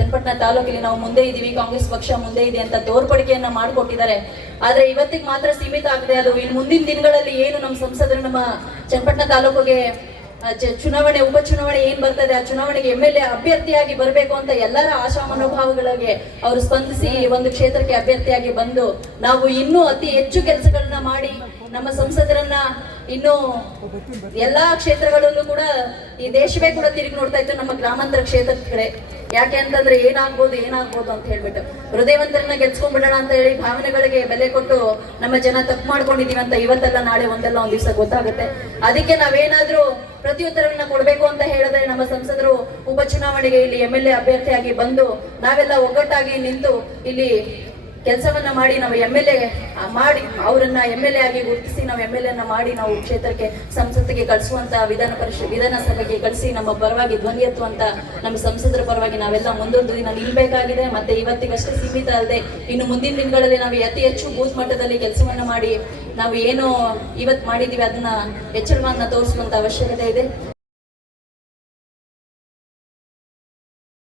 ಚನ್ನಪಟ್ಟಣ ತಾಲೂಕಿನಲ್ಲಿ ನಾವು ಮುಂದೆ ಇದೀವಿ, ಕಾಂಗ್ರೆಸ್ ಪಕ್ಷ ಮುಂದೆ ಇದೆ ಅಂತ ತೋರ್ಪಡಿಕೆಯನ್ನ ಮಾಡಿಕೊಟ್ಟಿದ್ದಾರೆ. ಆದ್ರೆ ಇವತ್ತಿಗೆ ಮಾತ್ರ ಸೀಮಿತ ಆಗದೆ ಅದು ಇನ್ನು ಮುಂದಿನ ದಿನಗಳಲ್ಲಿ ಏನು ನಮ್ಮ ಸಂಸದರು ನಮ್ಮ ಚನ್ನಪಟ್ಟಣ ತಾಲೂಕಿಗೆ ಚುನಾವಣೆ ಉಪಚುನಾವಣೆ ಏನ್ ಬರ್ತದೆ ಆ ಚುನಾವಣೆಗೆ MLA ಅಭ್ಯರ್ಥಿಯಾಗಿ ಬರಬೇಕು ಅಂತ ಎಲ್ಲರ ಆಶಾ ಮನೋಭಾವಗಳಿಗೆ ಅವರು ಸ್ಪಂದಿಸಿ ಒಂದು ಕ್ಷೇತ್ರಕ್ಕೆ ಅಭ್ಯರ್ಥಿಯಾಗಿ ಬಂದು ನಾವು ಇನ್ನೂ ಅತಿ ಹೆಚ್ಚು ಕೆಲಸಗಳನ್ನ ಮಾಡಿ ನಮ್ಮ ಸಂಸದರನ್ನ ಇನ್ನು ಎಲ್ಲಾ ಕ್ಷೇತ್ರಗಳಲ್ಲೂ ಕೂಡ ಈ ದೇಶವೇ ಕೂಡ ತಿರುಗಿ ನೋಡ್ತಾ ಇತ್ತು ನಮ್ಮ ಗ್ರಾಮಾಂತರ ಕ್ಷೇತ್ರದ ಕಡೆ. ಯಾಕೆ ಅಂತಂದ್ರೆ ಏನಾಗ್ಬೋದು ಅಂತ ಹೇಳ್ಬಿಟ್ಟು ಹೃದಯವಂತರನ್ನ ಗೆಲ್ಸ್ಕೊಂಡ್ಬಿಡೋಣ ಅಂತ ಹೇಳಿ ಭಾವನೆಗಳಿಗೆ ಬೆಲೆ ಕೊಟ್ಟು ನಮ್ಮ ಜನ ತಪ್ಪು ಮಾಡ್ಕೊಂಡಿದೀವಿ ಅಂತ ಇವತ್ತೆಲ್ಲ ನಾಳೆ ಒಂದೆಲ್ಲ ಒಂದ್ ದಿವಸ ಗೊತ್ತಾಗುತ್ತೆ. ಅದಕ್ಕೆ ನಾವೇನಾದ್ರೂ ಪ್ರತ್ಯುತ್ತರವನ್ನ ಕೊಡ್ಬೇಕು ಅಂತ ಹೇಳಿದ್ರೆ ನಮ್ಮ ಸಂಸದರು ಉಪಚುನಾವಣೆಗೆ ಇಲ್ಲಿ MLA ಅಭ್ಯರ್ಥಿಯಾಗಿ ಬಂದು ನಾವೆಲ್ಲ ಒಗ್ಗಟ್ಟಾಗಿ ನಿಂತು ಇಲ್ಲಿ ಕೆಲಸವನ್ನ ಮಾಡಿ ನಾವು MLA ಮಾಡಿ ಅವರನ್ನ MLA ಆಗಿ ಗುರುತಿಸಿ ನಾವು MLA ಮಾಡಿ ನಾವು ಕ್ಷೇತ್ರಕ್ಕೆ ಸಂಸತ್ತಿಗೆ ಕಳಿಸುವಂತ ವಿಧಾನಸಭೆಗೆ ಕಳಿಸಿ ನಮ್ಮ ಪರವಾಗಿ ಧ್ವನಿ ಎತ್ತುವಂತ ನಮ್ಮ ಸಂಸದರ ಪರವಾಗಿ ನಾವೆಲ್ಲ ಮುಂದೊಂದು ದಿನ ನಿಲ್ಬೇಕಾಗಿದೆ. ಮತ್ತೆ ಇವತ್ತಿಗಷ್ಟೇ ಸೀಮಿತ ಅಲ್ಲದೆ ಇನ್ನು ಮುಂದಿನ ದಿನಗಳಲ್ಲಿ ನಾವು ಅತಿ ಹೆಚ್ಚು ಬೂತ್ ಮಟ್ಟದಲ್ಲಿ ಕೆಲಸವನ್ನ ಮಾಡಿ ನಾವು ಏನು ಇವತ್ತು ಮಾಡಿದೀವಿ ಅದನ್ನ ಎಚ್ಚರವನ್ನ ತೋರಿಸುವಂತ ಅವಶ್ಯಕತೆ ಇದೆ.